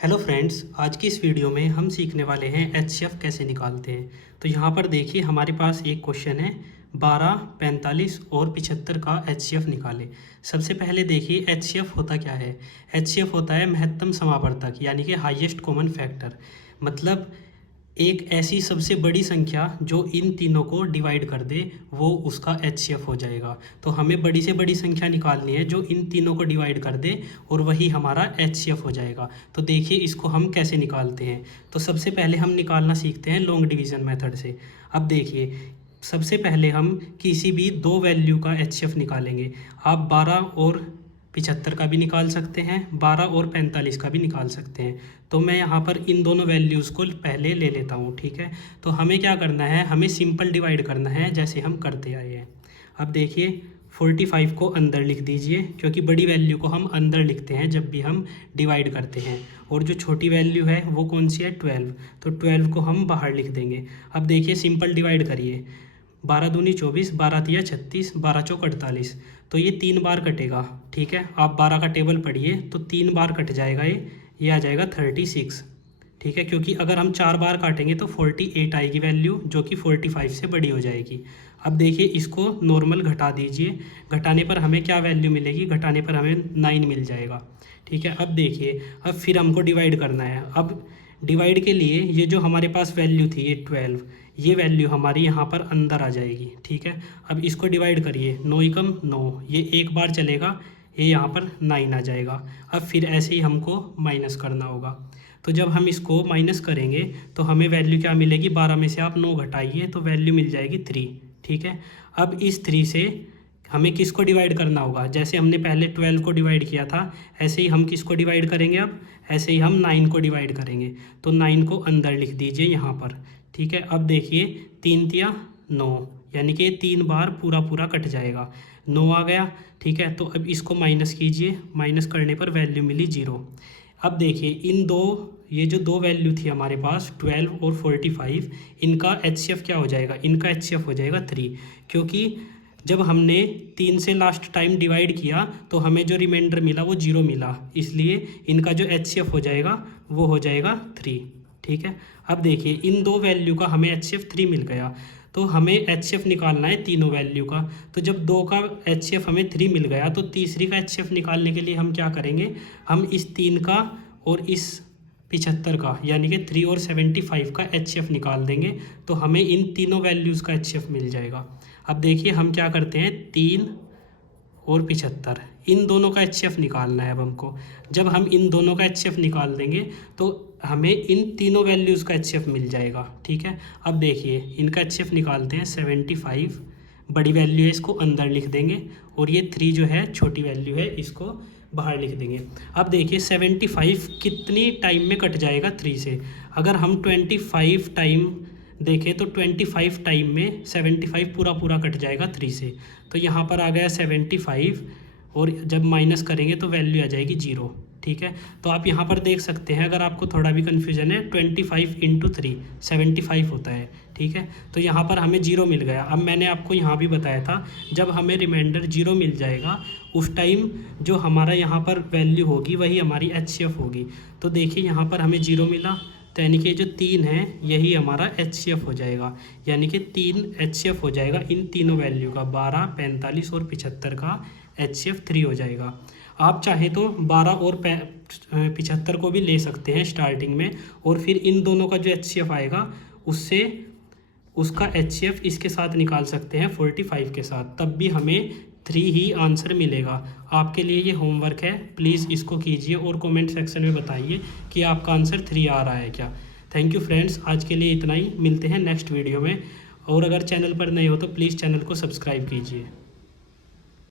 Hello friends, आज की इस वीडियो में हम सीखने वाले हैं एचसीएफ कैसे निकालते हैं। तो यहाँ पर देखिए हमारे पास एक क्वेश्चन है 12, 45 और 75 का एचसीएफ निकालें। सबसे पहले देखिए एचसीएफ होता क्या है। एचसीएफ होता है महत्तम समावर्तक यानी कि हाईएस्ट कॉमन फैक्टर। मतलब एक ऐसी सबसे बड़ी संख्या जो इन तीनों को डिवाइड कर दे वो उसका एचसीएफ हो जाएगा। तो हमें बड़ी से बड़ी संख्या निकालनी है जो इन तीनों को डिवाइड कर दे और वही हमारा एचसीएफ हो जाएगा। तो देखिए इसको हम कैसे निकालते हैं। तो सबसे पहले हम निकालना सीखते हैं लॉन्ग डिवीज़न मेथड से। अब देखिए सबसे पहले हम किसी भी दो वैल्यू का एचसीएफ निकालेंगे। आप 12 और 75 का भी निकाल सकते हैं, 12 और 45 का भी निकाल सकते हैं। तो मैं यहाँ पर इन दोनों वैल्यूज़ को पहले ले लेता हूँ, ठीक है। तो हमें क्या करना है, हमें सिंपल डिवाइड करना है जैसे हम करते आए हैं। अब देखिए 45 को अंदर लिख दीजिए क्योंकि बड़ी वैल्यू को हम अंदर लिखते हैं जब भी हम डिवाइड करते हैं। और जो छोटी वैल्यू है वो कौन सी है, 12। तो 12 को हम बाहर लिख देंगे। अब देखिए सिंपल डिवाइड करिए, 12 दूनी 24, 12 तिया 36, 12 चौक 48। तो ये 3 बार कटेगा, ठीक है। आप 12 का टेबल पढ़िए तो 3 बार कट जाएगा, ये आ जाएगा 36, ठीक है। क्योंकि अगर हम 4 बार काटेंगे तो 48 आएगी वैल्यू जो कि 45 से बड़ी हो जाएगी। अब देखिए इसको नॉर्मल घटा दीजिए, घटाने पर हमें क्या वैल्यू मिलेगी, घटाने पर हमें 9 मिल जाएगा, ठीक है। अब देखिए अब फिर हमको डिवाइड करना है। अब डिवाइड के लिए ये जो हमारे पास वैल्यू थी ये 12, ये वैल्यू हमारी यहाँ पर अंदर आ जाएगी, ठीक है। अब इसको डिवाइड करिए, 9 एकम 9, ये एक बार चलेगा, ये यहाँ पर 9 आ जाएगा। अब फिर ऐसे ही हमको माइनस करना होगा। तो जब हम इसको माइनस करेंगे तो हमें वैल्यू क्या मिलेगी, 12 में से आप 9 घटाइए तो वैल्यू मिल जाएगी 3, ठीक है। अब इस 3 से हमें किसको डिवाइड करना होगा, जैसे हमने पहले 12 को डिवाइड किया था ऐसे ही हम किसको डिवाइड करेंगे, अब ऐसे ही हम 9 को डिवाइड करेंगे। तो 9 को अंदर लिख दीजिए यहाँ पर, ठीक है। अब देखिए 3 तिया 9 यानी कि 3 बार पूरा पूरा कट जाएगा, 9 आ गया, ठीक है। तो अब इसको माइनस कीजिए, माइनस करने पर वैल्यू मिली 0। अब देखिए इन दो, ये जो दो वैल्यू थी हमारे पास 12 और 45, इनका एचसीएफ क्या हो जाएगा, इनका एचसीएफ हो जाएगा 3। क्योंकि जब हमने 3 से लास्ट टाइम डिवाइड किया तो हमें जो रिमाइंडर मिला वो 0 मिला, इसलिए इनका जो एचसीएफ हो जाएगा वो हो जाएगा 3, ठीक है। अब देखिए इन दो वैल्यू का हमें एचसीएफ 3 मिल गया। तो हमें एचसीएफ निकालना है तीनों वैल्यू का। तो जब 2 का एचसीएफ हमें 3 मिल गया तो तीसरी का एचसीएफ निकालने के लिए हम क्या करेंगे, हम इस 3 का और इस 75 का यानी कि 3 और 75 का एचसीएफ निकाल देंगे तो हमें इन तीनों वैल्यूज़ का एचसीएफ मिल जाएगा। अब देखिए हम क्या करते हैं, 3 और 75 इन दोनों का एचसीएफ निकालना है अब हमको। जब हम इन दोनों का एचसीएफ निकाल देंगे तो हमें इन तीनों वैल्यूज़ का एचसीएफ मिल जाएगा, ठीक है। अब देखिए इनका एचसीएफ निकालते हैं, 75 बड़ी वैल्यू है इसको अंदर लिख देंगे और ये 3 जो है छोटी वैल्यू है इसको बाहर लिख देंगे। अब देखिए 75 कितनी टाइम में कट जाएगा 3 से, अगर हम 25 टाइम देखें तो 25 टाइम में 75 पूरा पूरा कट जाएगा 3 से। तो यहाँ पर आ गया 75 और जब माइनस करेंगे तो वैल्यू आ जाएगी 0, ठीक है। तो आप यहाँ पर देख सकते हैं, अगर आपको थोड़ा भी कन्फ्यूजन है, 25 इंटू 3 75 होता है, ठीक है। तो यहाँ पर हमें 0 मिल गया। अब मैंने आपको यहाँ भी बताया था जब हमें रिमाइंडर 0 मिल जाएगा उस टाइम जो हमारा यहाँ पर वैल्यू होगी वही हमारी एचसीएफ होगी। तो देखिए यहाँ पर हमें 0 मिला, तो यानी कि जो 3 है यही हमारा एचसीएफ हो जाएगा, यानी कि 3 एचसीएफ हो जाएगा इन तीनों वैल्यू का, 12, 45 और 75 का एचसीएफ 3 हो जाएगा। आप चाहे तो 12 और 75 को भी ले सकते हैं स्टार्टिंग में और फिर इन दोनों का जो एचसीएफ आएगा उससे उसका एचसीएफ इसके साथ निकाल सकते हैं 45 के साथ, तब भी हमें 3 ही आंसर मिलेगा। आपके लिए ये होमवर्क है, प्लीज़ इसको कीजिए और कमेंट सेक्शन में बताइए कि आपका आंसर 3 आ रहा है क्या। थैंक यू फ्रेंड्स, आज के लिए इतना ही, मिलते हैं नेक्स्ट वीडियो में। और अगर चैनल पर नए हो तो प्लीज़ चैनल को सब्सक्राइब कीजिए।